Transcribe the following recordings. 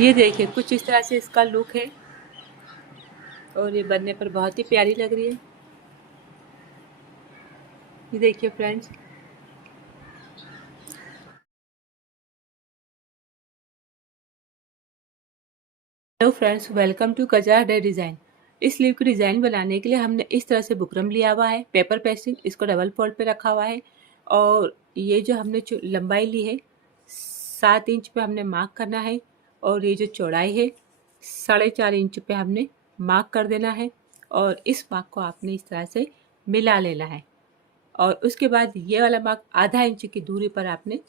ये देखिए कुछ इस तरह से इसका लुक है और ये बनने पर बहुत ही प्यारी लग रही है। ये देखिए friends, hello friends, welcome to कजार डे डिज़ाइन। इस स्लीव की डिज़ाइन बनाने के लिए हमने इस तरह से बुकरम लिया हुआ है, पेपर पेस्टिंग, इसको डबल फोल्ड पे रखा हुआ है। और ये जो हमने लंबाई ली है 7 इंच पे हमने मार्क करना है। और ये जो चौड़ाई है 4.5 इंच पे हमने मार्क कर देना है। और इस मार्क को आपने इस तरह से मिला लेना है। और उसके बाद ये वाला मार्क आधा इंच की दूरी पर आपने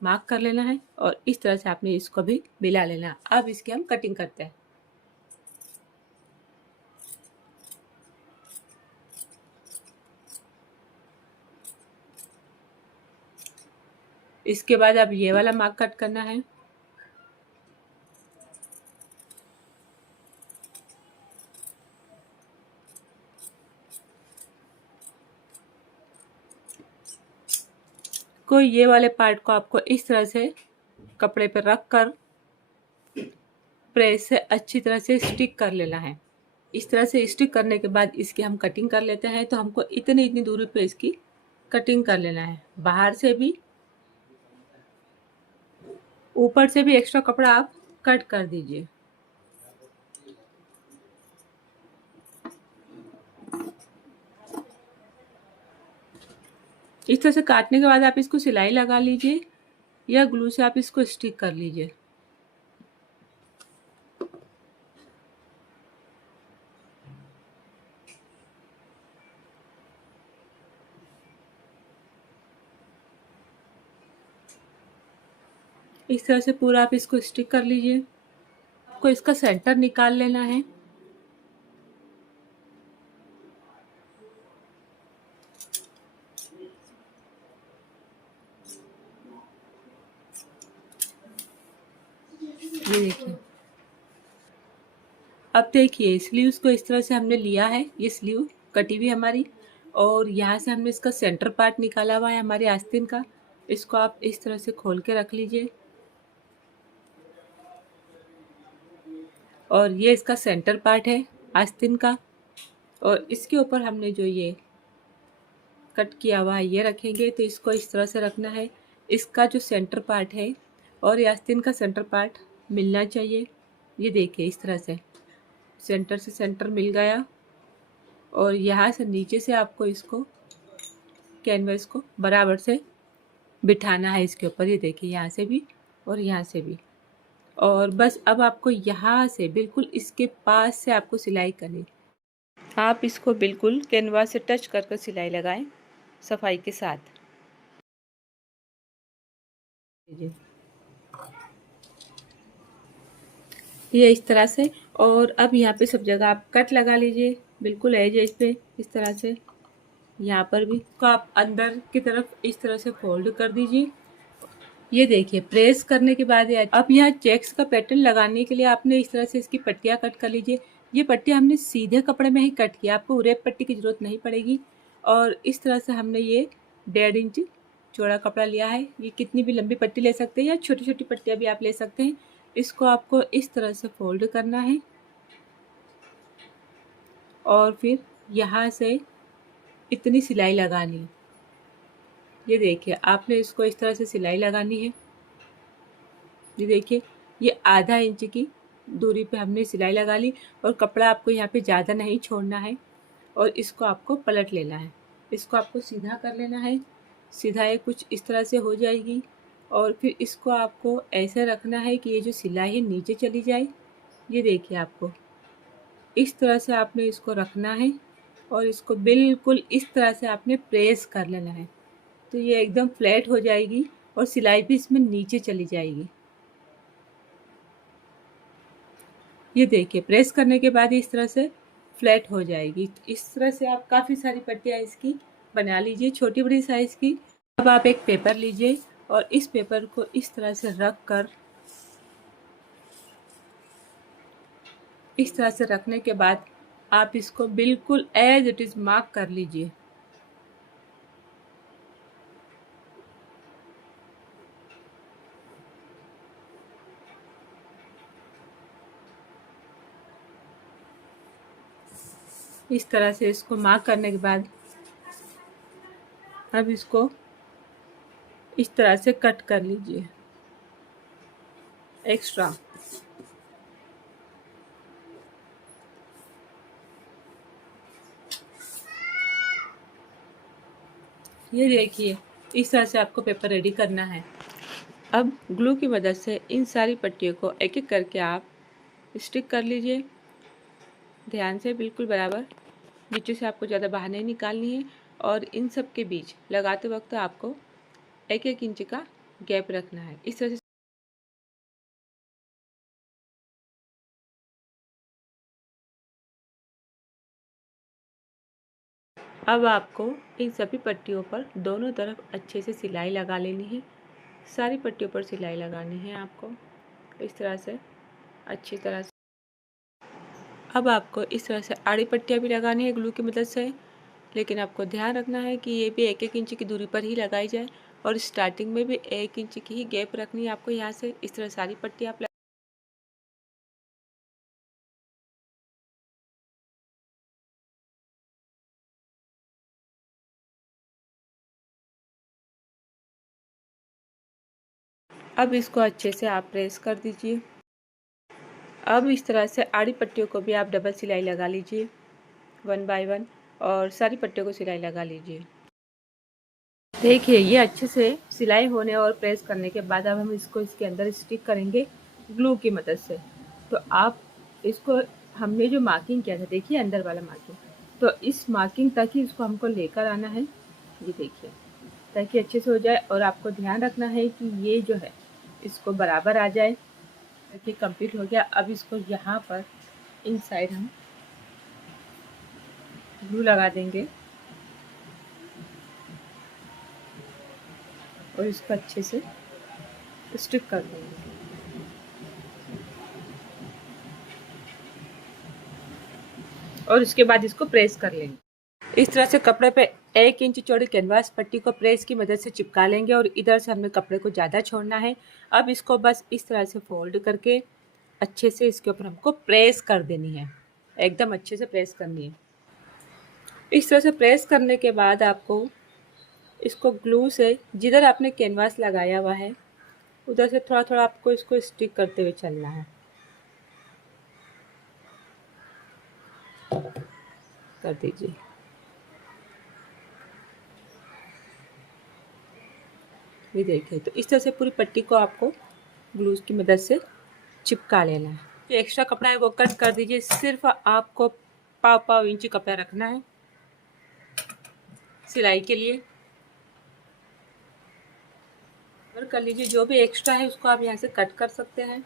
मार्क कर लेना है और इस तरह से आपने इसको भी मिला लेना है। अब इसकी हम कटिंग करते हैं। इसके बाद अब ये वाला मार्क कट करना है। कोई ये वाले पार्ट को आपको इस तरह से कपड़े पर रख कर प्रेस से अच्छी तरह से स्टिक कर लेना है। इस तरह से स्टिक करने के बाद इसकी हम कटिंग कर लेते हैं। तो हमको इतनी दूरी पे इसकी कटिंग कर लेना है। बाहर से भी ऊपर से भी एक्स्ट्रा कपड़ा आप कट कर दीजिए। इस तरह से काटने के बाद आप इसको सिलाई लगा लीजिए या ग्लू से आप इसको स्टिक कर लीजिए। इस तरह से पूरा आप इसको स्टिक कर लीजिए। आपको इसका सेंटर निकाल लेना है। ये देखिए, अब देखिए स्लीव्स को इस तरह से हमने लिया है। ये स्लीव कटी हुई हमारी और यहाँ से हमने इसका सेंटर पार्ट निकाला हुआ है हमारे आस्तीन का। इसको आप इस तरह से खोल के रख लीजिए और ये इसका सेंटर पार्ट है आस्तीन का। और इसके ऊपर हमने जो ये कट किया हुआ है ये रखेंगे। तो इसको इस तरह से रखना है। इसका जो सेंटर पार्ट है और ये आस्तीन का सेंटर पार्ट मिलना चाहिए। ये देखिए इस तरह से सेंटर से सेंटर मिल गया। और यहाँ से नीचे से आपको इसको कैनवस को बराबर से बिठाना है इसके ऊपर। ये देखिए यहाँ से भी और यहाँ से भी। और बस अब आपको यहाँ से बिल्कुल इसके पास से आपको सिलाई करनी। आप इसको बिल्कुल कैनवास से टच कर कर सिलाई लगाएं सफाई के साथ। ये इस तरह से। और अब यहाँ पे सब जगह आप कट लगा लीजिए बिल्कुल एज एज पे इस तरह से। यहाँ पर भी को आप अंदर की तरफ इस तरह से फोल्ड कर दीजिए। ये देखिए प्रेस करने के बाद अब यहाँ चेक्स का पैटर्न लगाने के लिए आपने इस तरह से इसकी पट्टियाँ कट कर लीजिए। ये पट्टी हमने सीधे कपड़े में ही कट किया, आपको उरेप पट्टी की जरूरत नहीं पड़ेगी। और इस तरह से हमने ये 1.5 इंच चौड़ा कपड़ा लिया है। ये कितनी भी लंबी पट्टी ले सकते हैं या छोटी छोटी पट्टियाँ भी आप ले सकते हैं। इसको आपको इस तरह से फोल्ड करना है और फिर यहाँ से इतनी सिलाई लगानी है। ये देखिए आपने इसको इस तरह से सिलाई लगानी है। ये देखिए ये आधा इंच की दूरी पे हमने सिलाई लगा ली। और कपड़ा आपको यहाँ पे ज़्यादा नहीं छोड़ना है और इसको आपको पलट लेना है। इसको आपको सीधा कर लेना है। सीधा ये कुछ इस तरह से हो जाएगी। और फिर इसको आपको ऐसे रखना है कि ये जो सिलाई है नीचे चली जाए। ये देखिए आपको इस तरह से आपने इसको रखना है और इसको बिल्कुल इस तरह से आपने प्रेस कर लेना है। तो ये एकदम फ्लैट हो जाएगी और सिलाई भी इसमें नीचे चली जाएगी। ये देखिए प्रेस करने के बाद इस तरह से फ्लैट हो जाएगी। इस तरह से आप काफ़ी सारी पट्टियाँ इसकी बना लीजिए छोटी बड़ी साइज़ की। अब आप एक पेपर लीजिए और इस पेपर को इस तरह से रख कर इस तरह से रखने के बाद आप इसको बिल्कुल एज इट इज़ मार्क कर लीजिए। इस तरह से इसको मार्क करने के बाद अब इसको इस तरह से कट कर लीजिए एक्स्ट्रा। ये देखिए इस तरह से आपको पेपर रेडी करना है। अब ग्लू की मदद से इन सारी पट्टियों को एक एक करके आप स्टिक कर लीजिए ध्यान से, बिल्कुल बराबर। बीचों से आपको ज़्यादा बाहर नहीं निकालनी है और इन सब के बीच लगाते वक्त आपको 1-1 इंच का गैप रखना है। इस तरह से अब आपको इन सभी पट्टियों पर दोनों तरफ अच्छे से सिलाई लगा लेनी है। सारी पट्टियों पर सिलाई लगानी है आपको इस तरह से अच्छी तरह से। अब आपको इस तरह से आड़ी पट्टियाँ भी लगानी है ग्लू की मदद से, लेकिन आपको ध्यान रखना है कि ये भी 1-1 इंच की दूरी पर ही लगाई जाए और स्टार्टिंग में भी 1 इंच की ही गैप रखनी है आपको। यहाँ से इस तरह सारी पट्टियाँ आप अब इसको अच्छे से आप प्रेस कर दीजिए। अब इस तरह से आड़ी पट्टियों को भी आप डबल सिलाई लगा लीजिए 1 बाय 1 और सारी पट्टियों को सिलाई लगा लीजिए। देखिए ये अच्छे से सिलाई होने और प्रेस करने के बाद अब हम इसको इसके अंदर स्टिक करेंगे ग्लू की मदद से। तो आप इसको हमने जो मार्किंग किया था देखिए अंदर वाला मार्किंग, तो इस मार्किंग तक ही इसको हमको लेकर आना है। ये देखिए ताकि अच्छे से हो जाए और आपको ध्यान रखना है कि ये जो है इसको बराबर आ जाए। ताकि कंप्लीट हो गया। अब इसको यहाँ पर इन साइड हम ग्लू लगा देंगे और इसको अच्छे से स्टिक कर देंगे। और इसके बाद इसको प्रेस कर लेंगे। इस तरह से कपड़े पे 1 इंच चौड़ी कैनवास पट्टी को प्रेस की मदद से चिपका लेंगे और इधर से हमें कपड़े को ज़्यादा छोड़ना है। अब इसको बस इस तरह से फोल्ड करके अच्छे से इसके ऊपर हमको प्रेस कर देनी है, एकदम अच्छे से प्रेस करनी है। इस तरह से प्रेस करने के बाद आपको इसको ग्लू से जिधर आपने कैनवास लगाया हुआ है उधर से थोड़ा थोड़ा आपको इसको स्टिक करते हुए चलना है। कर दीजिए। ये देखिए तो इस तरह से पूरी पट्टी को आपको ग्लू की मदद से चिपका लेना है। जो एक्स्ट्रा कपड़ा है वो कट कर दीजिए। सिर्फ आपको पाव इंच कपड़ा रखना है सिलाई के लिए। और कर लीजिए जो भी एक्स्ट्रा है उसको आप यहाँ से कट कर सकते हैं।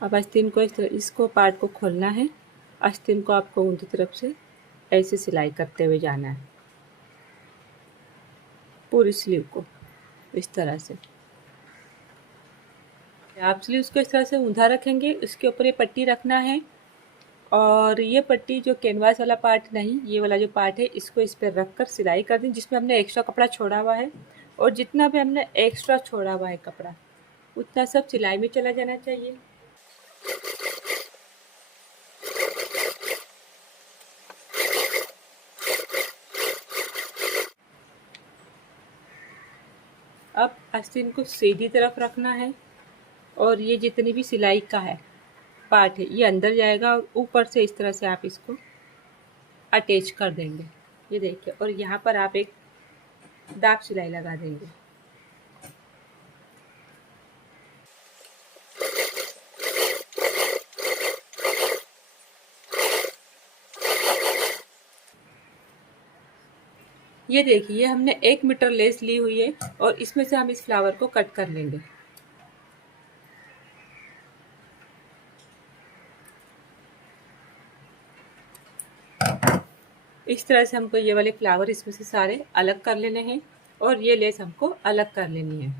अब आस्तीन को इस तरह इसको पार्ट को खोलना है। आस्तीन को आपको ऊंधी तरफ से ऐसे सिलाई करते हुए जाना है पूरी स्लीव को इस तरह से। आप स्लीव्स को इस तरह से ऊंधा रखेंगे, इसके ऊपर ये पट्टी रखना है और ये पट्टी जो कैनवास वाला पार्ट नहीं, ये वाला जो पार्ट है इसको इस पर रख कर सिलाई कर दें जिसमें हमने एक्स्ट्रा कपड़ा छोड़ा हुआ है। और जितना भी हमने एक्स्ट्रा छोड़ा हुआ है कपड़ा उतना सब सिलाई में चला जाना चाहिए। अब आस्तीन को सीधी तरफ रखना है और ये जितनी भी सिलाई का है पार्ट है ये अंदर जाएगा और ऊपर से इस तरह से आप इसको अटैच कर देंगे। ये देखिए और यहाँ पर आप एक दाग सिलाई लगा देंगे। ये देखिए हमने 1 मीटर लेस ली हुई है और इसमें से हम इस फ्लावर को कट कर लेंगे। इस तरह से हमको ये वाले फ्लावर इसमें से सारे अलग कर लेने हैं और ये लेस हमको अलग कर लेनी है।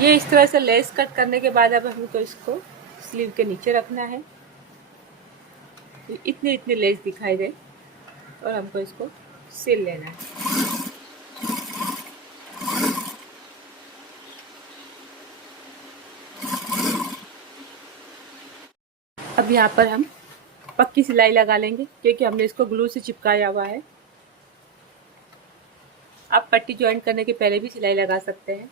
ये इस तरह से लेस कट करने के बाद अब हमको इसको स्लीव के नीचे रखना है। इतने इतने लेस दिखाई दे और हमको इसको सिल लेना है। अब यहाँ पर हम पक्की सिलाई लगा लेंगे क्योंकि हमने इसको ग्लू से चिपकाया हुआ है। आप पट्टी ज्वाइन करने के पहले भी सिलाई लगा सकते हैं।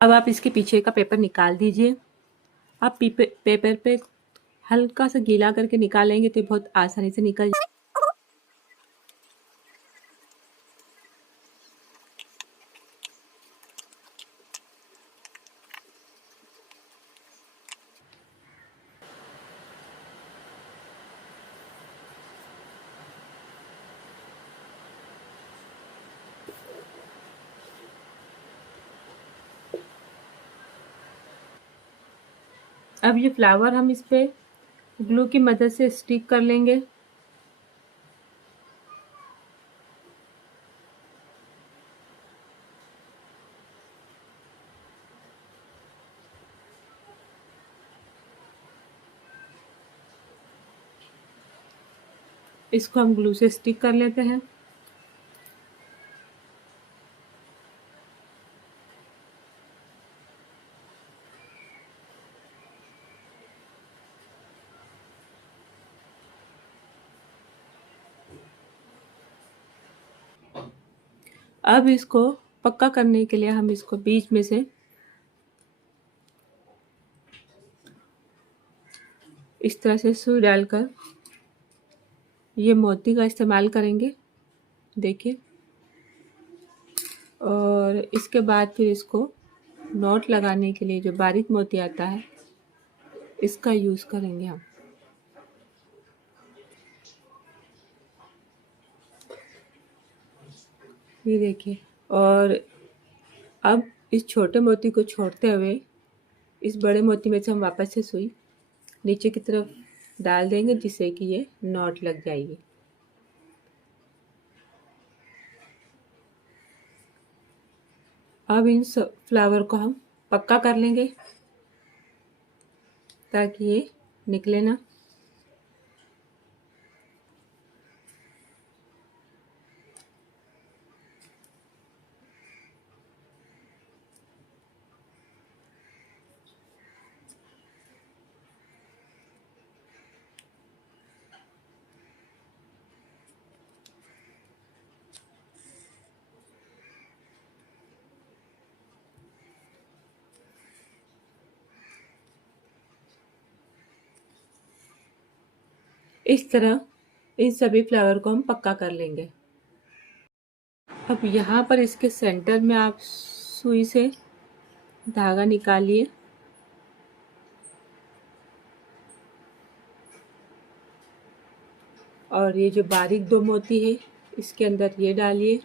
अब आप इसके पीछे का पेपर निकाल दीजिए। आप पेपर पे हल्का सा गीला करके निकालेंगे तो बहुत आसानी से निकल जाए। अब ये फ्लावर हम इस पे ग्लू की मदद से स्टिक कर लेंगे। इसको हम ग्लू से स्टिक कर लेते हैं। अब इसको पक्का करने के लिए हम इसको बीच में से इस तरह से सुई डालकर ये मोती का इस्तेमाल करेंगे, देखिए। और इसके बाद फिर इसको नॉट लगाने के लिए जो बारीक मोती आता है इसका यूज़ करेंगे हम। ये देखिए। और अब इस छोटे मोती को छोड़ते हुए इस बड़े मोती में से हम वापस से सुई नीचे की तरफ डाल देंगे जिससे कि ये नॉट लग जाएगी। अब इन सब फ्लावर को हम पक्का कर लेंगे ताकि ये निकले ना। इस तरह इन सभी फ्लावर को हम पक्का कर लेंगे। अब यहाँ पर इसके सेंटर में आप सुई से धागा निकालिए और ये जो बारीक दो मोती है इसके अंदर ये डालिए।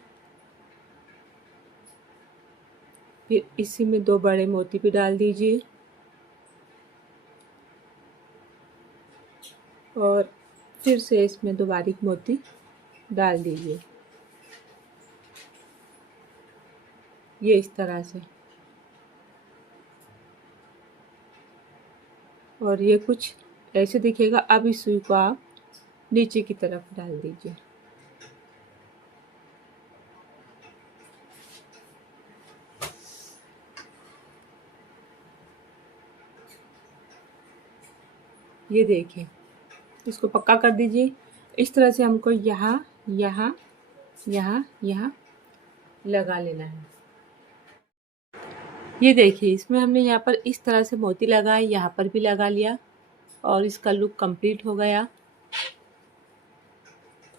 फिर इसी में दो बड़े मोती भी डाल दीजिए और फिर से इसमें दो बारीक मोती डाल दीजिए, ये इस तरह से। और ये कुछ ऐसे दिखेगा। अब इस सुई को आप नीचे की तरफ डाल दीजिए। ये देखिए, इसको पक्का कर दीजिए। इस तरह से हमको यहाँ यहाँ यहाँ यहाँ लगा लेना है। ये देखिए, इसमें हमने यहाँ पर इस तरह से मोती लगाए, यहाँ पर भी लगा लिया और इसका लुक कंप्लीट हो गया।